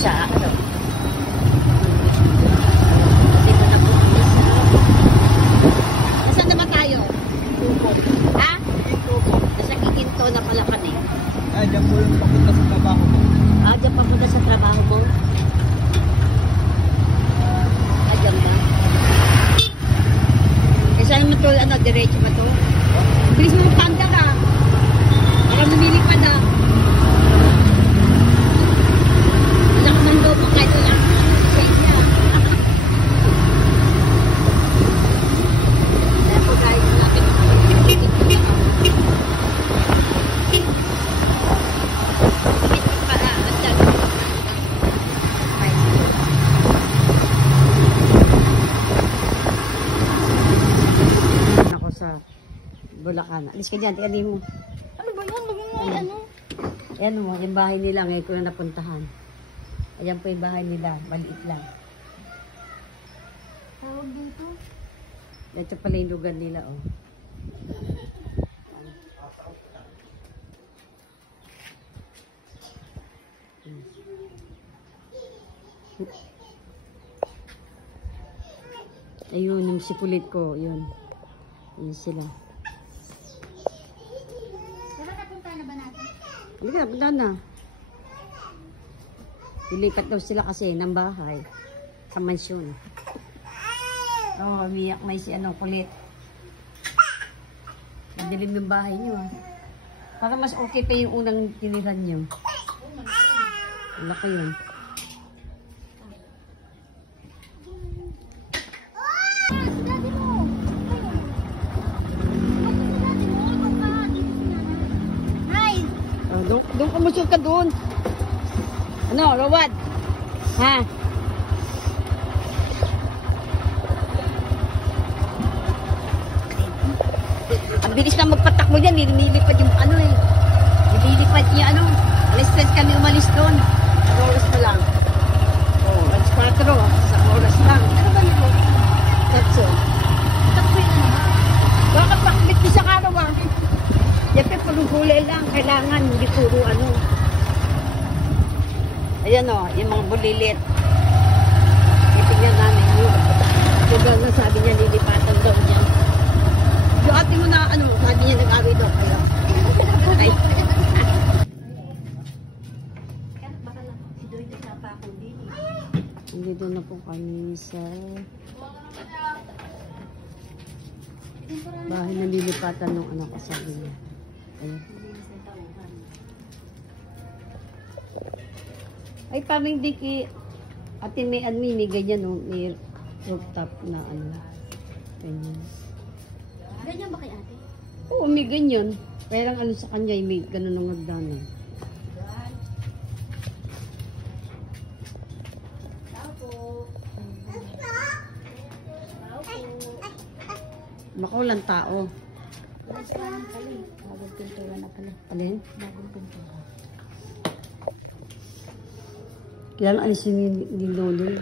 sa ano. Kasi ko na po. Nasaan naman tayo? Ha? Nasa Kikinto na pala kami. Ay, dyan po yung papunta sa trabaho mo. Ah, dyan papunta sa trabaho mo? Ah, dyan ba? Eh, saan mo ito, ano, diretso ba ito? Bilis mo tanda ka. Para lumilipad na. Wala ka man loob mo kahit wala. Safe na. Kaya po guys, natin ako sa Bulacan. Alis ka dyan, tingnan mo. Ano ba yan? Ano? Ayan mo, yung bahay nila ngayon ko na napuntahan. Ayan po yung bahay nila, maliit lang. Tawag dito? Ito pala yung lugar nila, oh. Ayun, yung sipulit ko, yun. Yun sila. Nakakapunta na ba natin? Halika, punta na. Dilipat daw sila kasi ng bahay. Sa mansyon. Oh, umiyak may si ano, kulit. Madilim yung bahay niyo, ah. Para mas okay pa yung unang tiniran niyo. Wala ko yun. Doon kumusyon ka doon. Ano, Rawad? Ha? Ang bilis na magpatakbo yan. Nililipad yung ano eh. Nililipad niya ano. Alas 3 kami umalis doon. Sa oras mo lang. Oh, alas 4. Sa oras lang. Ano ba nito? Tatso. Takbo yun ano? Baka pakbit ko sa karawa. Siyempre, pulong kulay lang. Kailangan, hindi puro ano. Ayan o, yung mga bulilit. Itignan namin yun. Diba nga sabi niya, lilipatan daw niya. Yung ate mo na, ano, sabi niya, nag-away daw kayo. Ay. Baka lang, si Doy na pa ako din. Nandito na po kami sa bahay na lilipatan ng anak ko, sabi niya. Ayun. Ay, kaming di ki ate may admin, may ganyan, no? May rooftop na ano. Ganyan. Ganyan ba kay ate? Oo, may ganyan. Kaya lang ano sa kanya, may ganun ang nagdanan. Baka walang tao. Bagong pintura na pala. Alin? Bagong pintura. Kailan alisin ni Lolo?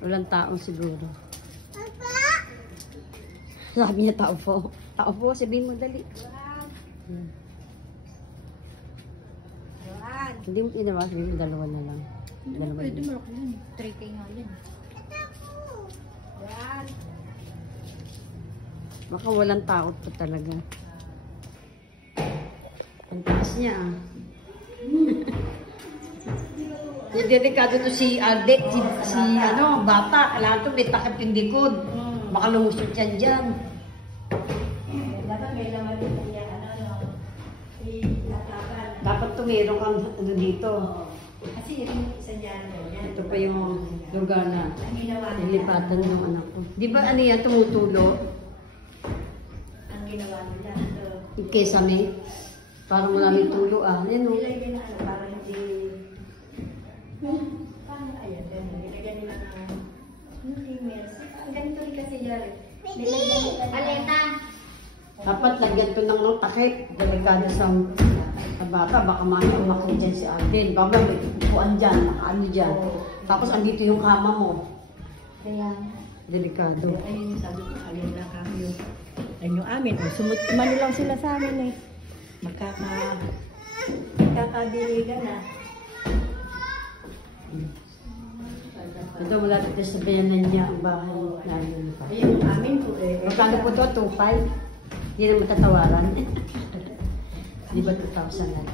Walang tao siguro. Sabi niya tao po. Tao po, sabihin mo dali. Hindi mo pinawa, sabihin mo dalawa na lang. Dalawa Pwede na. malaki yun. 3K nga yan. Baka walang tao pa talaga. Ang taas niya ah. Yung delikado to si Alde, si ano, bata. Kailangan to may takip yung likod. Baka lumusot yan dyan. Dapat to mayroon kang ano dito. Kasi yung isa dyan. Ito pa yung lugar na nilipatan ng anak ko. Di ba ano yan, tumutulo? Ang ginawa nila. Yung kesame. Parang wala may tulo ah. Yan o. Nilagyan na ano, para hindi... Paano ayan? Nilagyan nila ng... Hindi, meron. Ang ganito rin kasi yan. Nilagyan nila... Aleta! Dapat lagyan to ng takip. Delikado sa bata. Baka mamaya umakit dyan si Alden. Baka may upuan dyan. Ano dyan. Tapos andito yung kama mo. Kaya... Delikado. Ayun yung sabi ko, alin lang kami yun. Yan yung amin. O, umano lang sila sa amin eh. Magkakadiligan na. Ito, malapit na sa bayanan niya ang bahay namin. Ayun yung amin po eh. Magkano po ito? 2.5? Hindi na matatawaran. Di ba 2,000 lang?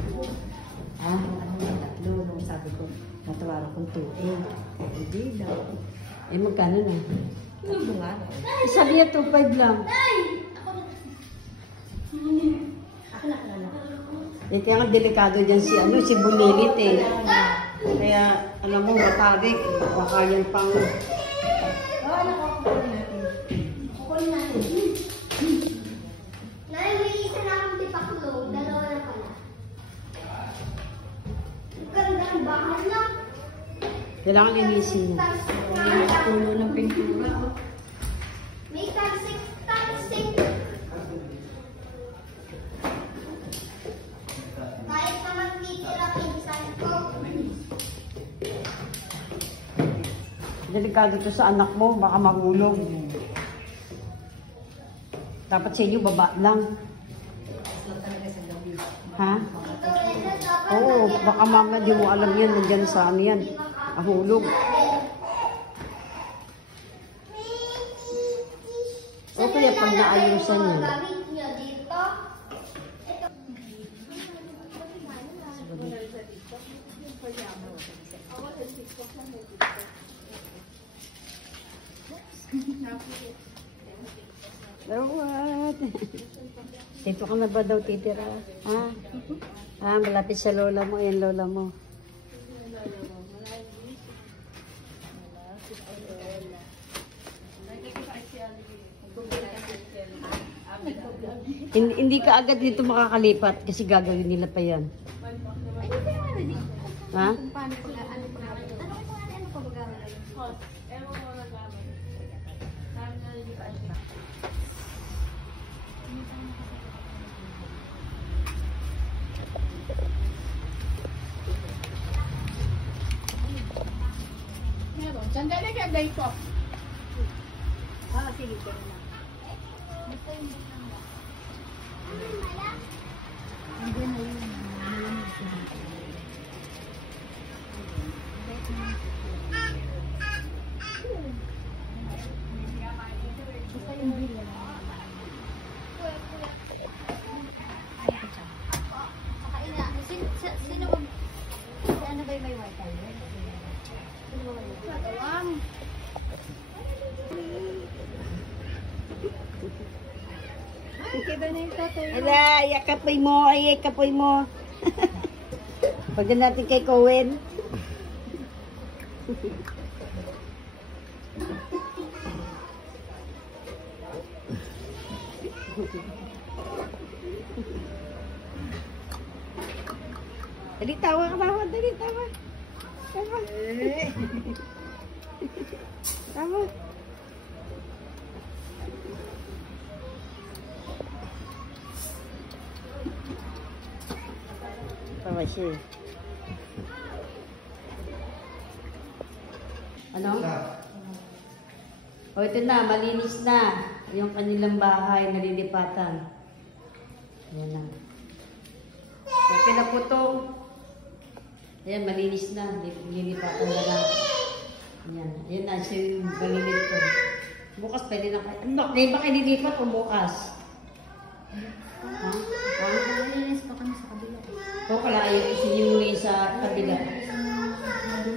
Ha? Ano yung tatlo, nung sabi ko, natawaran kong 2. Hindi daw. Eh, magkano na? Ano nga? Sabi niya 2.5 lang. Ako na. Eh, kaya nga delikado dyan si Bulilit eh. Kaya, alam mo, matarik. Baka yan pang... Anak ko, kukunin natin. Kukunin natin. Nay, may isa na akong tipaklo. Dalawa na pala. Ang ganda ng bahay na. Kailangan linisin niya. Puno ng pintura. Oh. May talsik. Kahit naman titira pinsan ko. Delikado to sa anak mo. Baka mahulog. Dapat sa inyo, baba lang. Ha? Ito rin na dapat Oo, baka mama di mo alam yan. Nandyan sa ano yan. Ahulog. O kaya pag naayusan mo. gamit niyo dito. What? Dito ka na ba daw titira? Ha? Ah, malapit sa lola mo. Yan lola mo. Hindi ka agad dito makakalipat kasi gagawin nila pa yan. Ha? Paano ko na, ano ko magagawin? Sandali ka, day ko. Ah, sige, sige na. Basta yung sino ba? Ano ba yung may wifi? Sino ba may wifi? Ala, yakapoy mo, ay kapoy mo. Pagdan natin kay Cohen. Dali, tawa ka, tawa. Dali, tawa. Tawa. Tawa. Tawa siya. Ano? O, ito na, malinis na. Yung kanilang bahay, nalilipatan. Ayan na. Okay na po ito. Ayan, malinis na. Nililipatan na lang. Ayan. Ayan na, siya yung malinis ko. Bukas pwede na kayo. Ano, ba kayo nilipat o bukas? Ha? Nalinis pa kami sa kabila. O, kalayo, isinimuli sa kabila.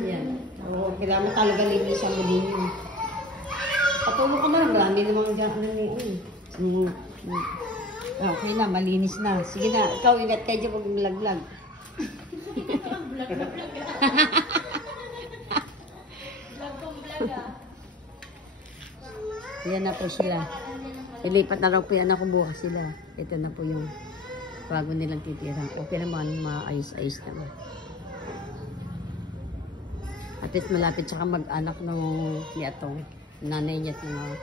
Ayan. Oo, kailangan mo talaga linisan mo din yun. Patulog ka na, marami namang gano'n okay na, malinis na. Sige na, ikaw ingat kayo dyan, huwag malaglag. Ayan na po sila. Ilipat na raw po yan ako bukas sila. Ito na po yung bago nilang titira. Okay naman, maayos-ayos naman. At least malapit siya mag-anak ng Atong. Nanay niya at mga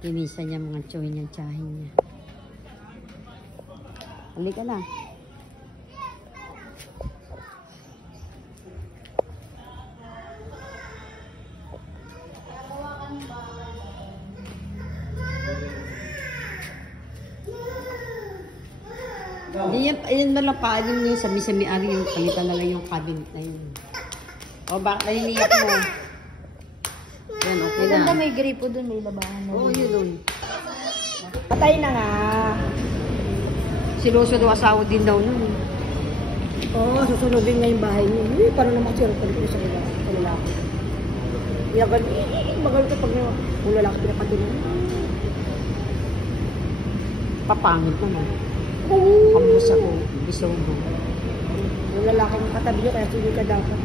kinisa niya, mga tsuhin niya, tsahin niya. Halika na. Hindi yan, ayun na lang paano nyo sa misami-ari yung palitan na lang yung cabinet na yun. O, bakit naliliyak mo? Yan, okay na. Maganda may gripo dun, may labahan na. Oo, yun yun. Patay na nga. Si Rosa daw asawa din daw nun. Oo, susunodin nga yung bahay niyo. Eh, parang naman siya rin sa lalaki. Yagan, magal ka pag yung lalaki pinapatinan. Papangit naman. Oo. Kamusa ko, bisogo. Yung lalaki ng katabi niyo, kaya sige ka dapat.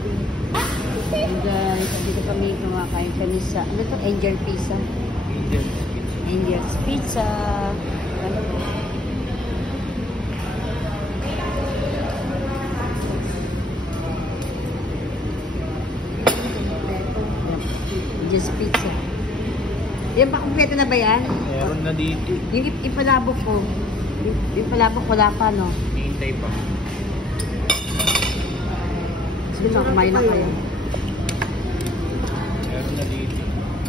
And guys, dito kami kumakain kami sa, ano to, Angel Pizza. Angel's Pizza. Angel's Pizza. Yan pa, kumpleto na ba yan? Meron na dito. Yung ipalabok ko. Yung palabok wala pa, no? Hihintay pa. Sige na, kumain na kayo. Meron na dito.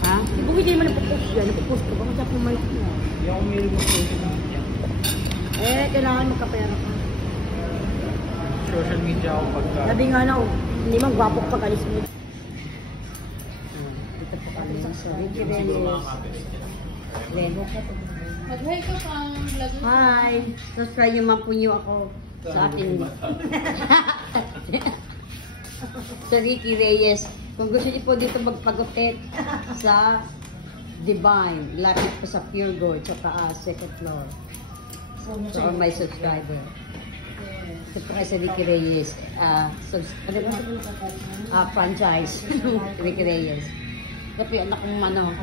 Ha? Bumili naman ng pupus yan. Napupus ko. Baka siya pumayos niya. Hindi ako meron ng social media. Kailangan magkapera ka. Social media ako pagka... Sabi nga na, hindi man gwapo ka pag-alis mo. Dito po kami sa Ricky Siguro mga Reyes. kapatid. Lego. Mag-hi ka pa. Hi! Subscribe niyo man po niyo ako sa ating sa Ricky Reyes. Kung gusto niyo po dito magpagupit sa Divine, lapit po sa Pure Gold sa taas, second floor. So, all my subscriber. Ito po kayo sa Ricky Reyes. Ano ba? Franchise. Ricky Reyes. Ito po yung anak kong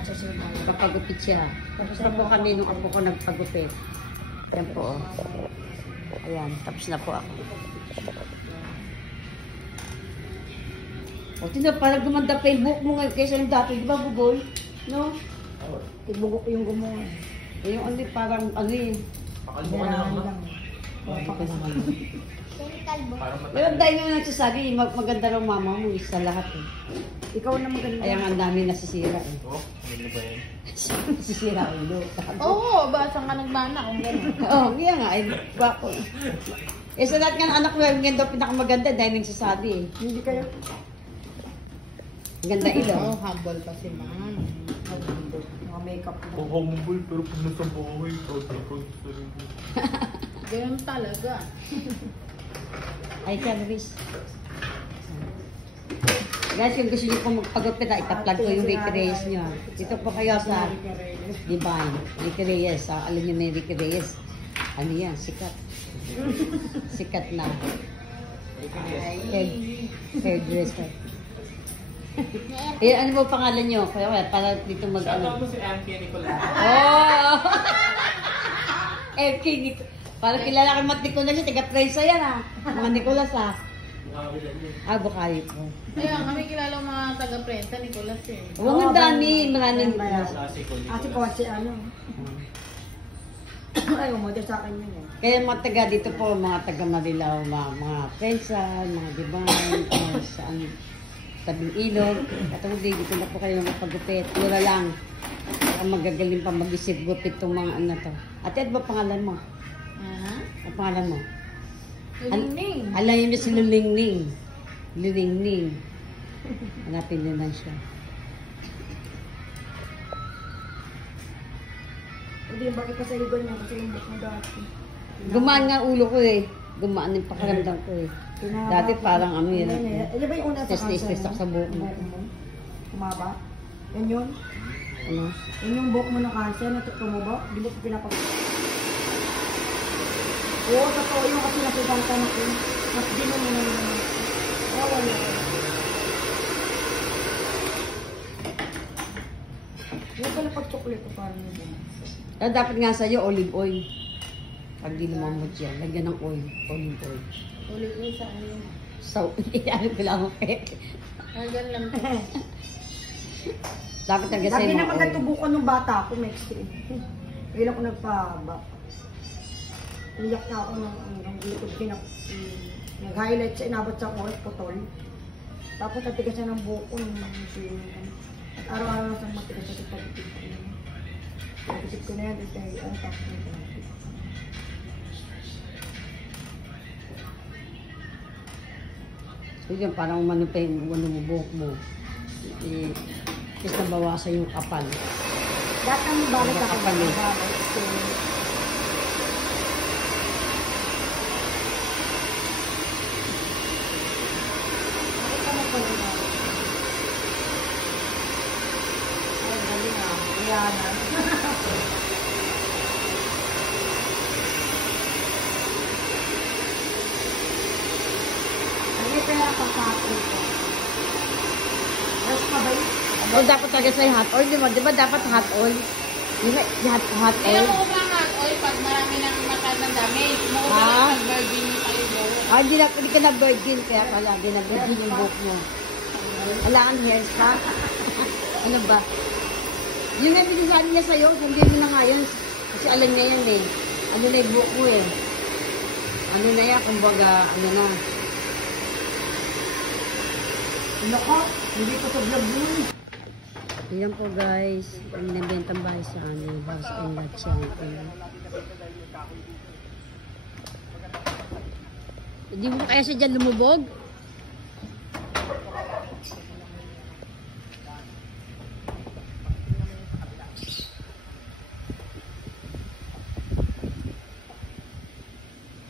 kapagupit siya. Gusto po kami nung apo ko nagpagupit. Yan po. Ayan, tapos na po ako. O, tingnan, parang gumanda pa yung buhok mo ngayon kaysa yung dati. Di ba, Bugol? No? Tibugok yung gumawa. Eh, yung ano, parang ano eh. Pakalbo ka na lang ba? Para Pero dahil naman nagsasabi, maganda raw mama mo sa lahat eh. Ikaw na maganda. Kaya nga ang dami nasisira eh. Oh, ano ba yan? Nasisira ulo. Oo, basa ka nagmana kung gano'n. Oo, kaya nga, ay bako. Eh sa lahat nga ng anak ko, yung ganda pinakamaganda dahil nagsasabi eh. Hindi kayo. Ang ganda ilaw. Oh, humble pa si ma'am. Mga makeup na. Humble pero kung nasa bahay, proud na proud sa sarili. Ganun talaga. Ay, Canvis. Guys, kung gusto niyo po magpagupit, itaplug ko yung Ricky Reyes nyo. Dito po kayo sa Divine. Ricky Reyes. Alam niyo may Ricky Reyes. Ano yan? Sikat. Sikat na. Hairdresser. Eh, ano ba pangalan nyo? Kaya para dito mag-ano. Shoutout mo si MK Nicolas. Oh! MK Nicolas. Parang kilala kang Mat Nicolas yun. Taga-Prensa yan ah. Mga Nicolas ah. Bukali po. Kaya kami kilala ang mga taga-prensa, Nicolas eh. Huwag ang dami. Maraming Nicolas. Kasi kawat si ano. Ay, umodel sa akin yun eh. Kaya mga taga dito po, mga taga Marilao, mga Prensa, mga Divine, saan tabing ilog. At dito na po kayo magpagupit. Mura lang. Ang magagaling pa mag-isip gupit itong mga ano to. Ate, ano ba pangalan mo? Ha? Ang pangalan mo? Lulingning. Alam niyo si Lulingning. Lulingning. Hanapin niyo lang siya. Hindi, bakit pa sa iba niya? Kasi yung book mo dati. Gumaan nga ulo ko eh. Gumaan yung pakiramdam ko eh. Dati parang ano yun. Ano ba yung una sa Stress ako sa buhok mo. Kumaba? Yan yun? Ano? Yan yung buhok mo na cancer na tumubo? Di ba pinapag... Oo, totoo yung kasi nasubangka na ko. Mas di mo muna naman. Wala. Yung pala pag-chocolate ko parang yun. Dapat nga sa'yo olive oil. Pag di lumamot yan, lagyan ng oil. Olive oil. Ulit ko sa ano. So, ano ko lang eh. Hanggang lang to. Dapat talaga sa'yo Lagi mga naman oil. natubukan ng bata ako next year. Kailan ko nagpaba. Iyak na ako ng likod nag-highlight sa inabot sa oras putol. Tapos natigasan ng buko at araw-araw na sa matigas sa pagtitip ko. Pagtitip ko na yan, tapos ano tapos na Bigyan parang umano pa yung buhok mo. Kasi nabawasan yung kapal. Dati ang balot ako Kapal eh. Nakita mo pa yun ah. Ay, galing ah. Iyanan. Ay, may pera pa sa akin ko. Gas pa ba yun? O dapat talaga sa hot oil, di ba? Di ba dapat hot oil? Di ba hot Kaya oil? mo umangat, oy, pag marami nang ng damage, mo Ah? pag virgin mo tayo buhok. Ah, hindi ka na virgin, kaya pala, hindi na virgin yung buhok mo. Kailangan hair spa. Ano ba? Yun nga binisabi niya sa'yo, hindi mo na nga yun. Kasi alam niya yan eh. Ano na yung buhok mo eh. Ano na yan, kumbaga, ano na. Nako, hindi ko sa vlog yun. Ayan po guys, ang nabentang bahay sa amin, house and lot siya. Hindi mo kaya siya dyan lumubog?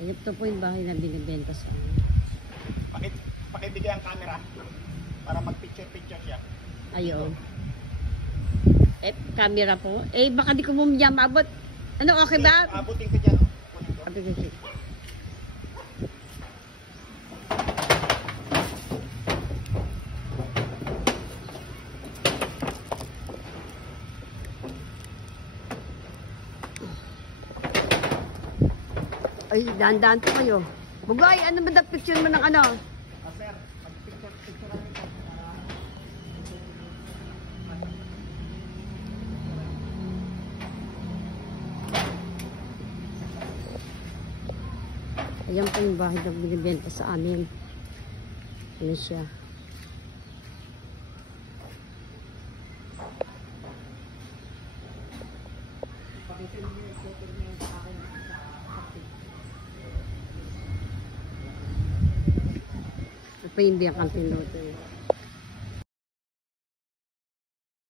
Ayan ito po yung bahay na binibenta sa amin. Pakibigay ang camera para mag-picture-picture siya. Ayun. Eh, camera po. Eh, baka di ko mo maabot. Ano, okay ba? Abutin ko dyan. Kunin ko. Sabi ko siya. Ay, dahan-dahan po kayo. Bugay, ano ba the picture mo ng ano? Sir, mag-picture namin po. Ayan po yung bahay na binibenta sa amin. Ano siya. Ito pa yung biyang kantin lote.